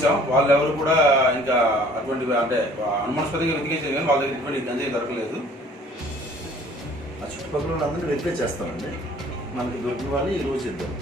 చేసాం. వాళ్ళు ఎవరు కూడా ఇంకా అటువంటి అంటే అనుమానాస్పదంగా వెతికేసారు కానీ వాళ్ళ దగ్గర ఇటువంటి గంజాయి దొరకలేదు. ఆ చుట్టుపక్కల వాళ్ళందరినీ వెరిఫై చేస్తామండి. మనకి దొరికిన వాళ్ళు ఈ రోజు ఇద్దాం.